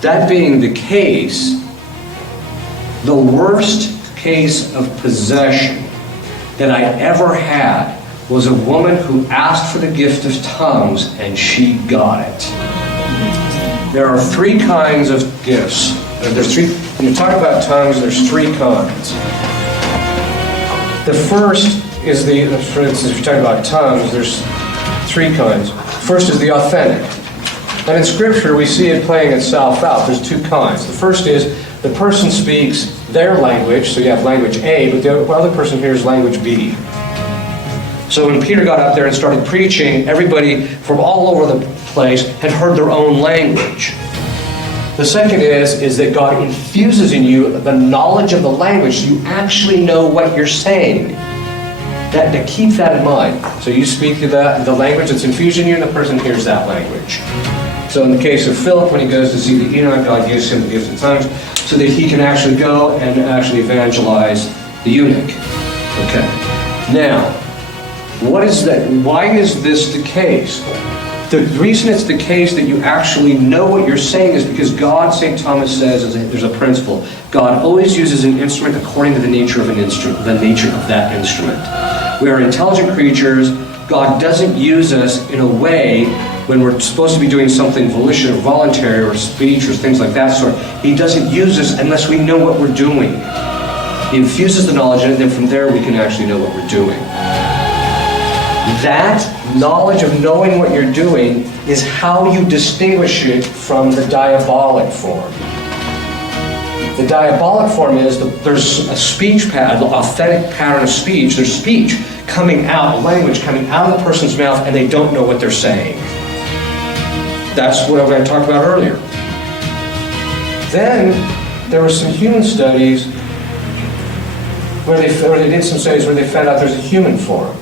That being the case, the worst case of possession that I ever had was a woman who asked for the gift of tongues and she got it. There are three kinds of gifts. When you talk about tongues, there's three kinds. The first is for instance, if you're talking about tongues, there's three kinds. First is the authentic. And in Scripture, we see it playing itself out. There's two kinds. The first is the person speaks their language, so you have language A, but the other person hears language B. So when Peter got up there and started preaching, everybody from all over the place had heard their own language. The second is that God infuses in you the knowledge of the language, so you actually know what you're saying. To keep that in mind. So you speak to the language that's infused in you, and the person hears that language. So in the case of Philip, when he goes to see the eunuch, God gives him the gift of tongues so that he can actually go and actually evangelize the eunuch. Okay. Now, what is that? Why is this the case? The reason it's the case that you actually know what you're saying is because God, St. Thomas says, there's a principle. God always uses an instrument according to the nature of an instrument, the nature of that instrument. We are intelligent creatures. God doesn't use us in a way when we're supposed to be doing something volitional or voluntary or speech or things like that sort. He doesn't use us unless we know what we're doing. He infuses the knowledge in it, and then from there we can actually know what we're doing. That knowledge of knowing what you're doing is how you distinguish it from the diabolic form. The diabolic form is there's a speech pattern, an authentic pattern of speech. There's speech coming out, language coming out of the person's mouth, and they don't know what they're saying. That's what I talked about earlier. Then there were some human studies where they did some studies where they found out there's a human form.